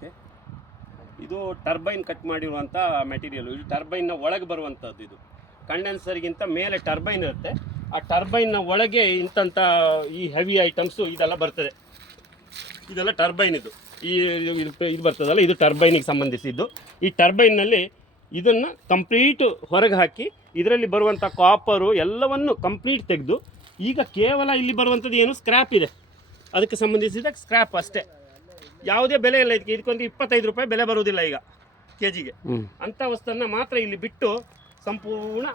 Okay, ಇದು turbine cut ಮಾಡಿರುವಂಥ material. ಇದು ಟರ್ಬೈನ್ನ ಒಳಗೆ ಬರುವಂಥದ್ದು. ಇದು ಕಂಡೆನ್ಸರ್ಗಿಂತ ಮೇಲೆ ಟರ್ಬೈನ್ ಇರುತ್ತೆ. ಆ ಟರ್ಬೈನ್ನ ಒಳಗೆ ಇಂಥ ಈ ಹೆವಿ ಐಟಮ್ಸು ಇದೆಲ್ಲ ಬರ್ತದೆ. ಇದೆಲ್ಲ ಟರ್ಬೈನ್. ಇದು ಬರ್ತದಲ್ಲ, ಇದು ಟರ್ಬೈನಿಗೆ ಸಂಬಂಧಿಸಿದ್ದು. ಈ ಟರ್ಬೈನ್ನಲ್ಲಿ ಇದನ್ನು ಕಂಪ್ಲೀಟ್ ಹೊರಗೆ ಹಾಕಿ ಇದರಲ್ಲಿ ಬರುವಂಥ ಕಾಪರು ಎಲ್ಲವನ್ನು ಕಂಪ್ಲೀಟ್ ತೆಗೆದು ಈಗ ಕೇವಲ ಇಲ್ಲಿ ಬರುವಂಥದ್ದು ಏನು ಸ್ಕ್ರ್ಯಾಪ್ ಇದೆ, ಅದಕ್ಕೆ ಸಂಬಂಧಿಸಿದ ಸ್ಕ್ರ್ಯಾಪ್ ಅಷ್ಟೇ. ಯಾವುದೇ ಬೆಲೆ ಇಲ್ಲ ಇದಕ್ಕೆ. ಇದಕ್ಕೊಂದು 25 ರೂಪಾಯಿ ಬೆಲೆ ಬರುವುದಿಲ್ಲ ಈಗ ಕೆಜಿಗೆ. ಅಂಥ ವಸ್ತುವನ್ನು ಮಾತ್ರ ಇಲ್ಲಿ ಬಿಟ್ಟು ಸಂಪೂರ್ಣ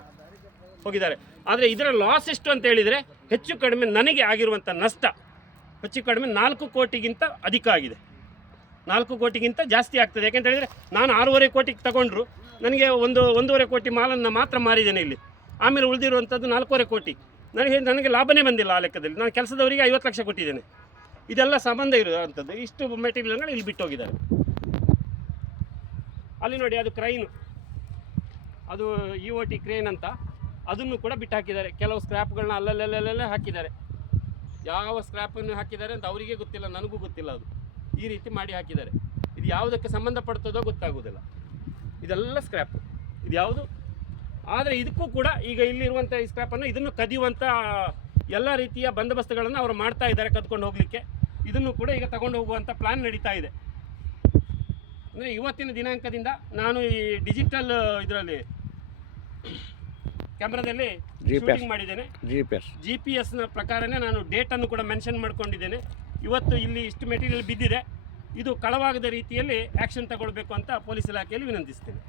ಹೋಗಿದ್ದಾರೆ. ಆದರೆ ಇದರ ಲಾಸ್ ಎಷ್ಟು ಅಂತ ಹೇಳಿದರೆ ಹೆಚ್ಚು ಕಡಿಮೆ ನನಗೆ ಆಗಿರುವಂಥ ನಷ್ಟ ಹೆಚ್ಚು ಕಡಿಮೆ 4 ಕೋಟಿಗಿಂತ ಅಧಿಕ ಆಗಿದೆ. 4 ಕೋಟಿಗಿಂತ ಜಾಸ್ತಿ ಆಗ್ತದೆ. ಯಾಕೆಂತ ಹೇಳಿದರೆ ನಾನು 6.5 ಕೋಟಿಗೆ ತಗೊಂಡ್ರು, ನನಗೆ 1.5 ಕೋಟಿ ಮಾಲನ್ನು ಮಾತ್ರ ಮಾರಿದ್ದೇನೆ ಇಲ್ಲಿ. ಆಮೇಲೆ ಉಳಿದಿರುವಂಥದ್ದು 4.5 ಕೋಟಿ. ನನಗೆ ಲಾಭನೇ ಬಂದಿಲ್ಲ ಆ ಲೆಕ್ಕದಲ್ಲಿ. ನಾನು ಕೆಲಸದವರಿಗೆ 50 ಲಕ್ಷ ಕೊಟ್ಟಿದ್ದೇನೆ. ಇದೆಲ್ಲ ಸಂಬಂಧ ಇರುವಂಥದ್ದು. ಇಷ್ಟು ಮೆಟೀರಿಯಲ್ಗಳು ಇಲ್ಲಿ ಬಿಟ್ಟು ಹೋಗಿದ್ದಾರೆ. ಅಲ್ಲಿ ನೋಡಿ, ಅದು ಕ್ರೈನು, ಅದು EOT ಕ್ರೇನ್ ಅಂತ, ಅದನ್ನು ಕೂಡ ಬಿಟ್ಟು ಹಾಕಿದ್ದಾರೆ. ಕೆಲವು ಸ್ಕ್ರ್ಯಾಪ್ಗಳನ್ನ ಅಲ್ಲಲ್ಲೇ ಹಾಕಿದ್ದಾರೆ. ಯಾವ ಸ್ಕ್ರ್ಯಾಪನ್ನು ಹಾಕಿದ್ದಾರೆ ಅಂತ ಅವರಿಗೆ ಗೊತ್ತಿಲ್ಲ, ನನಗೂ ಗೊತ್ತಿಲ್ಲ. ಅದು ಈ ರೀತಿ ಮಾಡಿ ಹಾಕಿದ್ದಾರೆ. ಇದು ಯಾವುದಕ್ಕೆ ಸಂಬಂಧಪಡ್ತದೋ ಗೊತ್ತಾಗೋದಿಲ್ಲ. ಇದೆಲ್ಲ ಸ್ಕ್ರ್ಯಾಪ್, ಇದು ಯಾವುದು. ಆದರೆ ಇದಕ್ಕೂ ಕೂಡ ಈಗ ಇಲ್ಲಿರುವಂಥ ಈ ಸ್ಕ್ರ್ಯಾಪನ್ನು ಇದನ್ನು ಕದಿಯುವಂಥ ಎಲ್ಲ ರೀತಿಯ ಬಂದೋಬಸ್ತುಗಳನ್ನು ಅವರು ಮಾಡ್ತಾ ಇದ್ದಾರೆ ಕದ್ಕೊಂಡು ಹೋಗಲಿಕ್ಕೆ. ಇದನ್ನು ಕೂಡ ಈಗ ತಗೊಂಡು ಹೋಗುವಂಥ ಪ್ಲ್ಯಾನ್ ನಡೀತಾ ಇದೆ. ಅಂದರೆ ಇವತ್ತಿನ ದಿನಾಂಕದಿಂದ ನಾನು ಈ ಡಿಜಿಟಲ್ ಇದರಲ್ಲಿ ಕ್ಯಾಮ್ರಾದಲ್ಲಿ ಶೂಟಿಂಗ್ ಮಾಡಿದ್ದೇನೆ. GPS ನ ಪ್ರಕಾರನೇ ನಾನು ಡೇಟನ್ನು ಕೂಡ ಮೆನ್ಷನ್ ಮಾಡ್ಕೊಂಡಿದ್ದೇನೆ. ಇವತ್ತು ಇಲ್ಲಿ ಇಷ್ಟು ಮೆಟೀರಿಯಲ್ ಬಿದ್ದಿದೆ, ಇದು ಕಳವಾಗದ ರೀತಿಯಲ್ಲಿ ಆ್ಯಕ್ಷನ್ ತಗೊಳ್ಬೇಕು ಅಂತ ಪೊಲೀಸ್ ಇಲಾಖೆಯಲ್ಲಿ ವಿನಂತಿಸ್ತೇನೆ.